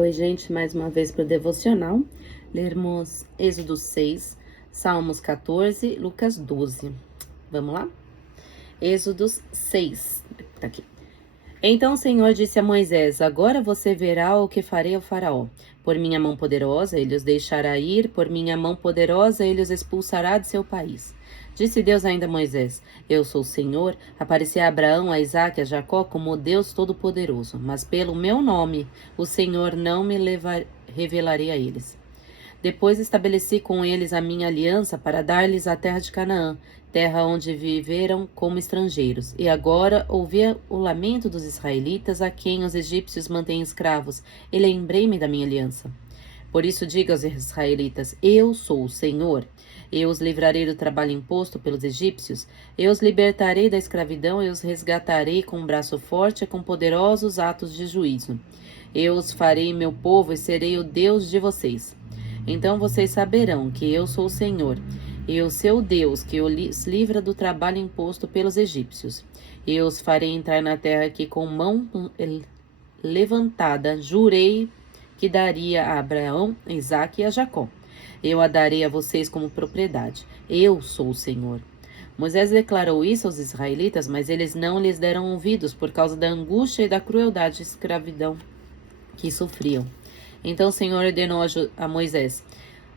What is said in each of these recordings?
Oi, gente, mais uma vez para o devocional. Lermos Êxodo 6, Salmos 14, Lucas 12. Vamos lá? Êxodo 6, tá aqui. Então o Senhor disse a Moisés: Agora você verá o que farei ao faraó. Por minha mão poderosa ele os deixará ir, por minha mão poderosa ele os expulsará de seu país. Disse Deus ainda a Moisés: Eu sou o Senhor, apareci a Abraão, a Isaque e a Jacó como Deus Todo-Poderoso, mas pelo meu nome o Senhor não me revelarei a eles. Depois estabeleci com eles a minha aliança para dar-lhes a terra de Canaã, terra onde viveram como estrangeiros. E agora ouvi o lamento dos israelitas, a quem os egípcios mantêm escravos, e lembrei-me da minha aliança. Por isso diga aos israelitas: Eu sou o Senhor. Eu os livrarei do trabalho imposto pelos egípcios. Eu os libertarei da escravidão e os resgatarei com um braço forte e com poderosos atos de juízo. Eu os farei meu povo e serei o Deus de vocês. Então vocês saberão que eu sou o Senhor, e o seu Deus, que os livra do trabalho imposto pelos egípcios. Eu os farei entrar na terra que com mão levantada jurei que daria a Abraão, a Isaque e a Jacó. Eu a darei a vocês como propriedade. Eu sou o Senhor. Moisés declarou isso aos israelitas, mas eles não lhes deram ouvidos por causa da angústia e da crueldade de escravidão que sofriam. Então o Senhor ordenou a Moisés: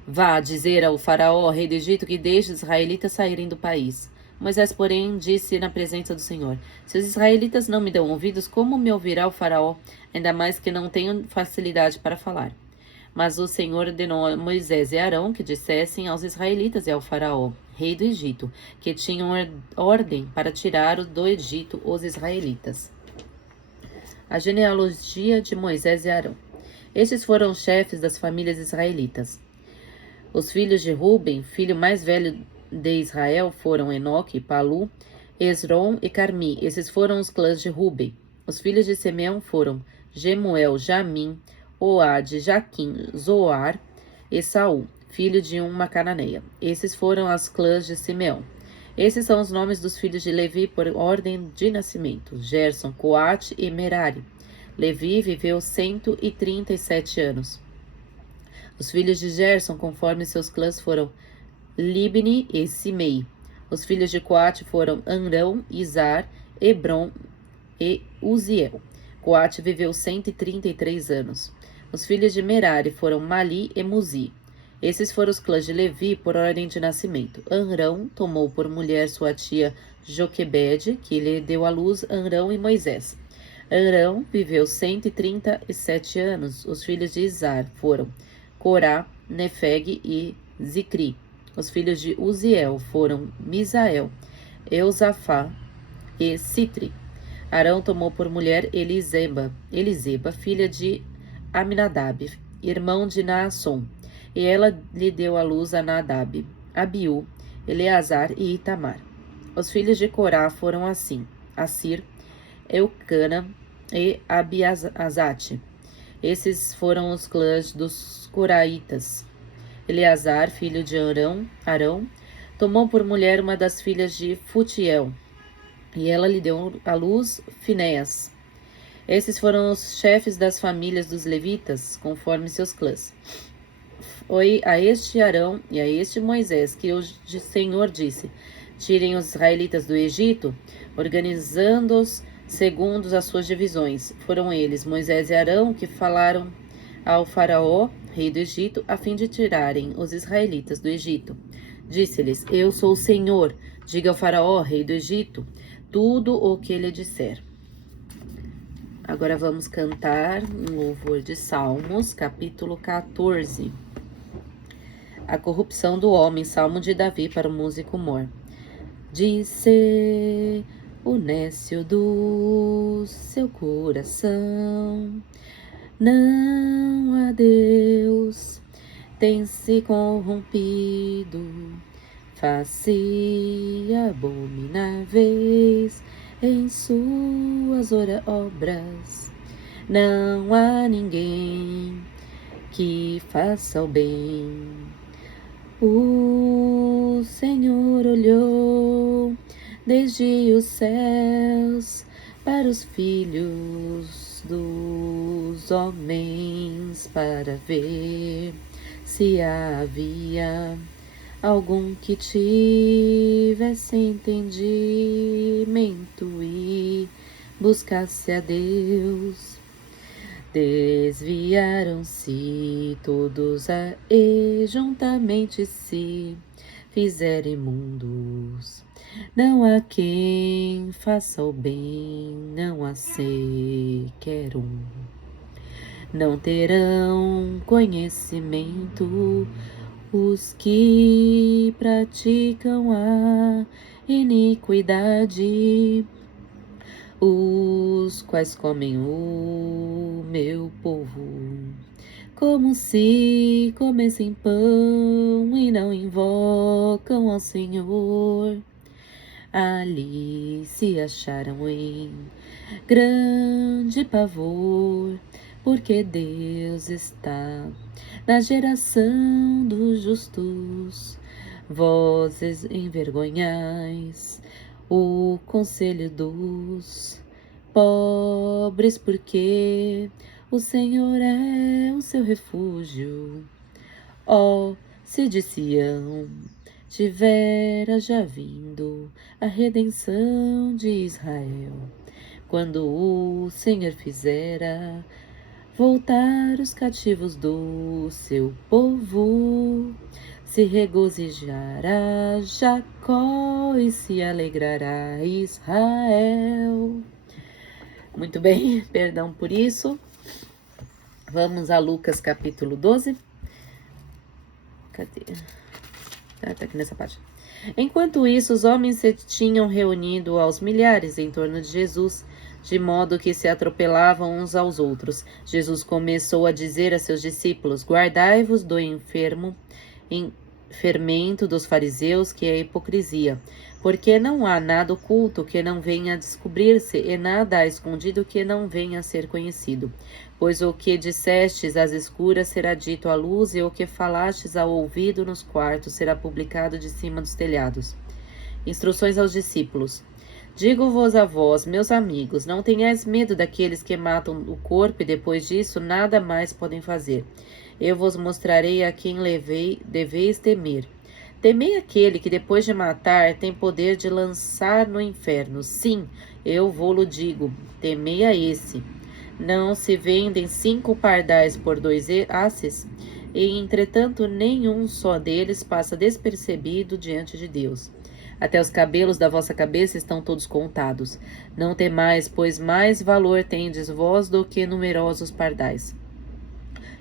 Vá dizer ao faraó, rei do Egito, que deixe os israelitas saírem do país. Moisés, porém, disse na presença do Senhor: Se os israelitas não me dão ouvidos, como me ouvirá o faraó? Ainda mais que não tenho facilidade para falar. Mas o Senhor ordenou a Moisés e Arão que dissessem aos israelitas e ao faraó, rei do Egito, que tinham ordem para tirar do Egito os israelitas. A genealogia de Moisés e Arão. Estes foram os chefes das famílias israelitas. Os filhos de Ruben, filho mais velho de Israel, foram Enoque, Palu, Esrom e Carmi. Esses foram os clãs de Ruben. Os filhos de Simeão foram Gemuel, Jamim, Oade, Jaquim, Zoar e Saul, filho de uma cananeia. Esses foram os clãs de Simeão. Esses são os nomes dos filhos de Levi por ordem de nascimento: Gerson, Coate e Merari. Levi viveu 137 anos. Os filhos de Gerson, conforme seus clãs, foram Libni e Simei. Os filhos de Coate foram Amrão, Izar, Hebron e Uziel. Coate viveu 133 anos. Os filhos de Merari foram Mali e Muzi. Esses foram os clãs de Levi por ordem de nascimento. Amrão tomou por mulher sua tia Joquebede, que lhe deu à luz Amrão e Moisés. Amrão viveu 137 anos. Os filhos de Izar foram Corá, Nefeg e Zicri. Os filhos de Uziel foram Misael, Eusafá e Citri. Arão tomou por mulher Eliseba, filha de Aminadab, irmão de Naasson, e ela lhe deu à luz a Nadab, Abiú, Eleazar e Itamar. Os filhos de Corá foram assim: Assir, Eucana e Abiazate. Esses foram os clãs dos coraitas. Eleazar, filho de Arão, tomou por mulher uma das filhas de Futiel, e ela lhe deu à luz Finéas. Esses foram os chefes das famílias dos levitas, conforme seus clãs. Foi a este Arão e a este Moisés que o Senhor disse: Tirem os israelitas do Egito, organizando-os segundo as suas divisões. Foram eles, Moisés e Arão, que falaram ao faraó, rei do Egito, a fim de tirarem os israelitas do Egito. Disse-lhes: Eu sou o Senhor. Diga ao faraó, rei do Egito, tudo o que ele disser. Agora vamos cantar um louvor de Salmos, capítulo 14. A corrupção do homem, Salmo de Davi para o músico Mor. Disse o nécio do seu coração: Não há Deus, tem se corrompido, face abomináveis em suas obras. Não há ninguém que faça o bem. O Senhor olhou desde os céus para os filhos dos homens para ver se havia algum que tivesse entendimento e buscasse a Deus. Desviaram-se todos e juntamente se fizeram imundos. Não há quem faça o bem, não há sequer um. Não terão conhecimento os que praticam a iniquidade, os quais comem o meu povo, como se comessem pão e não invocam ao Senhor. Ali se acharam em grande pavor, porque Deus está na geração dos justos. Vós envergonhais o conselho dos pobres, porque o Senhor é o seu refúgio. Ó, se de Sião tivera já vindo a redenção de Israel, quando o Senhor fizera voltar os cativos do seu povo, se regozijará Jacó e se alegrará Israel. Muito bem, perdão por isso. Vamos a Lucas capítulo 12. Cadê? Tá aqui nessa página. Enquanto isso, os homens se tinham reunido aos milhares em torno de Jesus, de modo que se atropelavam uns aos outros. Jesus começou a dizer a seus discípulos: guardai-vos do fermento dos fariseus, que é a hipocrisia, porque não há nada oculto que não venha a descobrir-se, e nada há escondido que não venha a ser conhecido. Pois o que dissestes às escuras será dito à luz, e o que falastes ao ouvido nos quartos será publicado de cima dos telhados. Instruções aos discípulos. Digo-vos a vós, meus amigos, não tenhais medo daqueles que matam o corpo e depois disso nada mais podem fazer. Eu vos mostrarei a quem deveis temer. Temei aquele que depois de matar tem poder de lançar no inferno. Sim, eu vou-lo digo, temei a esse. Não se vendem 5 pardais por 2 asses? E entretanto nenhum só deles passa despercebido diante de Deus. Até os cabelos da vossa cabeça estão todos contados. Não temais, pois mais valor tendes vós do que numerosos pardais.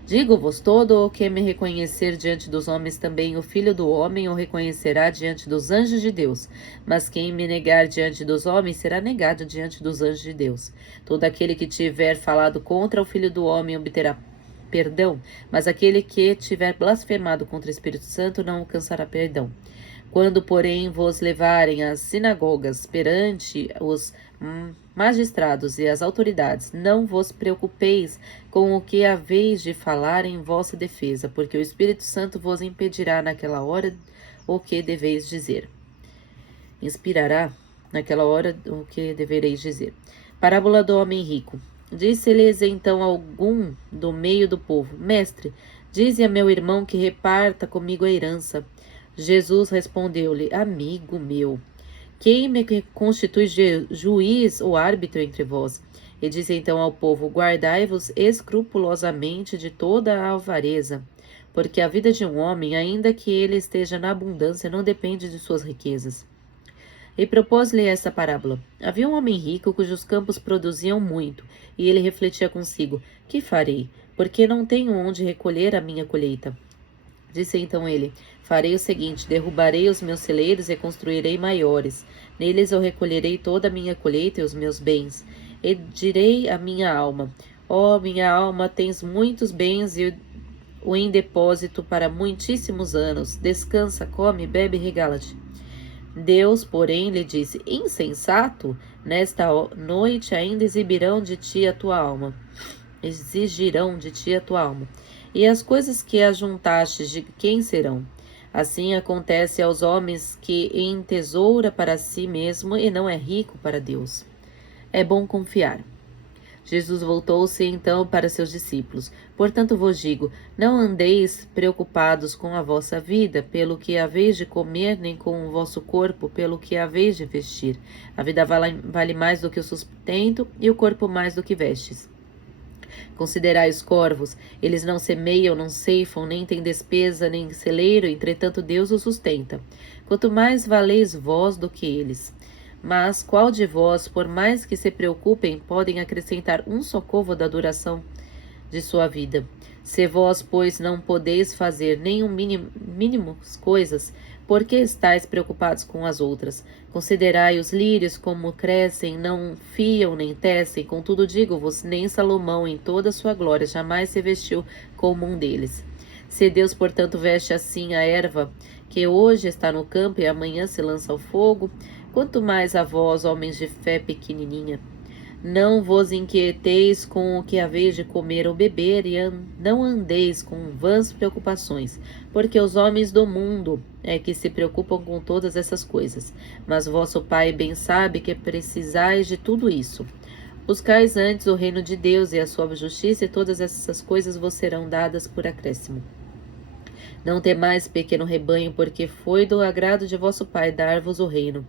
Digo-vos, todo o que me reconhecer diante dos homens, também o Filho do Homem o reconhecerá diante dos anjos de Deus. Mas quem me negar diante dos homens, será negado diante dos anjos de Deus. Todo aquele que tiver falado contra o Filho do Homem obterá perdão, mas aquele que tiver blasfemado contra o Espírito Santo não alcançará perdão. Quando, porém, vos levarem às sinagogas perante os magistrados e as autoridades, não vos preocupeis com o que haveis de falar em vossa defesa, porque o Espírito Santo vos impedirá naquela hora o que deveis dizer. Inspirará naquela hora o que devereis dizer. Parábola do homem rico. Disse-lhes então algum do meio do povo: Mestre, dize a meu irmão que reparta comigo a herança. Jesus respondeu-lhe: Amigo meu, quem me constitui juiz ou árbitro entre vós? E disse então ao povo: Guardai-vos escrupulosamente de toda a avareza, porque a vida de um homem, ainda que ele esteja na abundância, não depende de suas riquezas. E propôs-lhe esta parábola. Havia um homem rico cujos campos produziam muito, e ele refletia consigo: Que farei? Porque não tenho onde recolher a minha colheita. Disse então ele: Farei o seguinte: derrubarei os meus celeiros e construirei maiores. Neles eu recolherei toda a minha colheita e os meus bens. E direi à minha alma: Ó minha alma, tens muitos bens e o em depósito para muitíssimos anos. Descansa, come, bebe e regala-te. Deus, porém, lhe disse: Insensato, nesta noite ainda exigirão de ti a tua alma. E as coisas que ajuntastes, de quem serão? Assim acontece aos homens que entesoura para si mesmo e não é rico para Deus. É bom confiar. Jesus voltou-se então para seus discípulos. Portanto vos digo, não andeis preocupados com a vossa vida, pelo que haveis de comer, nem com o vosso corpo, pelo que haveis de vestir. A vida vale mais do que o sustento, e o corpo mais do que vestes. Considerai os corvos, eles não semeiam, não ceifam, nem têm despesa, nem celeiro, entretanto Deus os sustenta. Quanto mais valeis vós do que eles. Mas qual de vós, por mais que se preocupem, podem acrescentar um só côvado à duração de sua vida? Se vós, pois, não podeis fazer nem mínimos coisas, por que estáis preocupados com as outras? Considerai os lírios como crescem, não fiam nem tecem, contudo digo-vos, nem Salomão em toda a sua glória jamais se vestiu como um deles. Se Deus, portanto, veste assim a erva, que hoje está no campo e amanhã se lança ao fogo, quanto mais a vós, homens de fé pequenininha. Não vos inquieteis com o que haveis de comer ou beber, e não andeis com vãs preocupações, porque os homens do mundo é que se preocupam com todas essas coisas. Mas vosso Pai bem sabe que precisais de tudo isso. Buscais antes o reino de Deus e a sua justiça, e todas essas coisas vos serão dadas por acréscimo. Não temais, pequeno rebanho, porque foi do agrado de vosso Pai dar-vos o reino.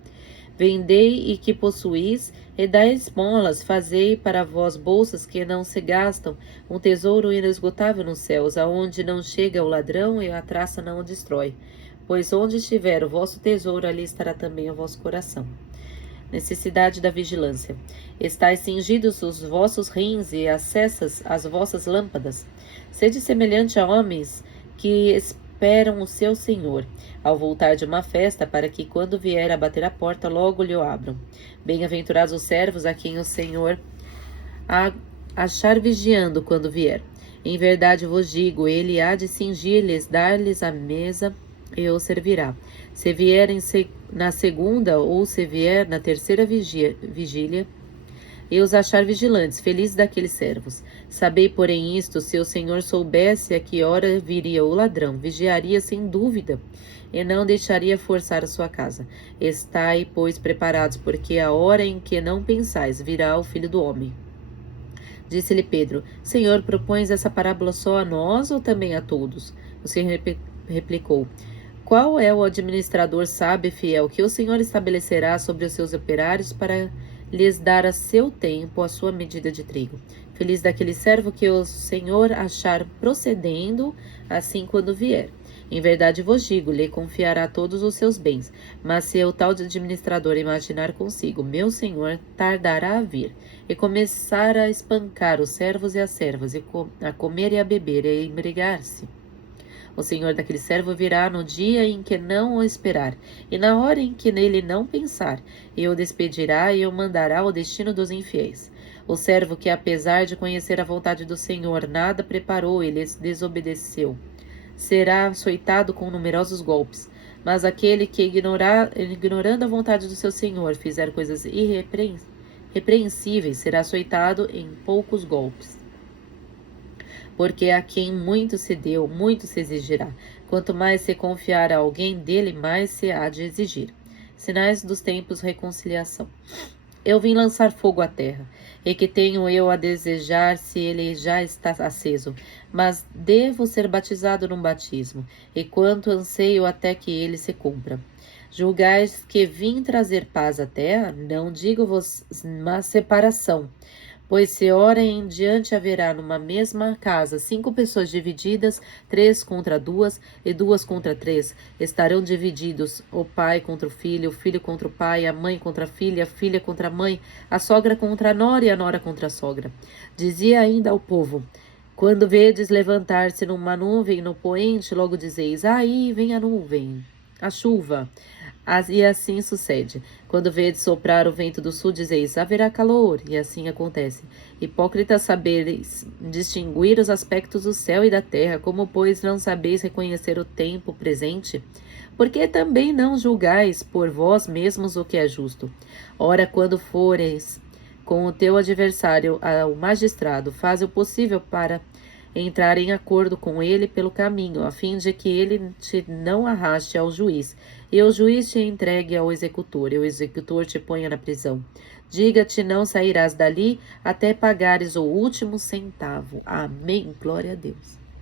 Vendei e que possuís, e dai esmolas, fazei para vós bolsas que não se gastam, um tesouro inesgotável nos céus, aonde não chega o ladrão e a traça não o destrói. Pois onde estiver o vosso tesouro, ali estará também o vosso coração. Necessidade da vigilância. Estais cingidos os vossos rins e acessas as vossas lâmpadas. Sede semelhante a homens que esperam o seu senhor, ao voltar de uma festa, para que, quando vier a bater a porta, logo lhe abram. Bem-aventurados os servos a quem o Senhor achar vigiando quando vier. Em verdade vos digo, ele há de cingir-lhes, dar-lhes a mesa e os servirá. Se vierem na segunda ou se vier na terceira vigília, e os achar vigilantes, felizes daqueles servos. Sabei, porém, isto, se o Senhor soubesse a que hora viria o ladrão, vigiaria sem dúvida, e não deixaria forçar a sua casa. Estai, pois, preparados, porque a hora em que não pensais, virá o Filho do Homem. Disse-lhe Pedro, Senhor, propões essa parábola só a nós ou também a todos? O Senhor replicou, qual é o administrador sábio e fiel que o Senhor estabelecerá sobre os seus operários para lhes dar a seu tempo a sua medida de trigo? Feliz daquele servo que o Senhor achar procedendo assim quando vier. Em verdade vos digo, lhe confiará todos os seus bens. Mas se o tal administrador imaginar consigo, meu senhor tardará a vir, e começar a espancar os servos e as servas, e a comer e a beber, e a embriagar-se, o senhor daquele servo virá no dia em que não o esperar, e na hora em que nele não pensar, e o despedirá e o mandará ao destino dos infiéis. O servo que, apesar de conhecer a vontade do Senhor, nada preparou e lhes desobedeceu, será açoitado com numerosos golpes. Mas aquele que, ignorando a vontade do seu Senhor, fizer coisas irrepreensíveis, será açoitado em poucos golpes. Porque a quem muito se deu, muito se exigirá. Quanto mais se confiar a alguém, dele mais se há de exigir. Sinais dos tempos, reconciliação. Eu vim lançar fogo à terra, e que tenho eu a desejar se ele já está aceso, mas devo ser batizado num batismo, e quanto anseio até que ele se cumpra. Julgais que vim trazer paz à terra? Não digo-vos, mas separação. Pois se ora em diante haverá numa mesma casa 5 pessoas divididas, 3 contra 2 e 2 contra 3, estarão divididos o pai contra o filho contra o pai, a mãe contra a filha contra a mãe, a sogra contra a nora e a nora contra a sogra. Dizia ainda ao povo, quando vedes levantar-se numa nuvem no poente, logo dizeis, aí vem a nuvem, a chuva. E assim sucede. Quando vedes soprar o vento do sul, dizeis, haverá calor, e assim acontece. Hipócritas, sabeis distinguir os aspectos do céu e da terra, como, pois, não sabeis reconhecer o tempo presente? Porque também não julgais por vós mesmos o que é justo. Ora, quando fores com o teu adversário ao magistrado, faz o possível para entrar em acordo com ele pelo caminho, a fim de que ele te não arraste ao juiz, e o juiz te entregue ao executor, e o executor te ponha na prisão. Diga-te, não sairás dali até pagares o último centavo. Amém. Glória a Deus.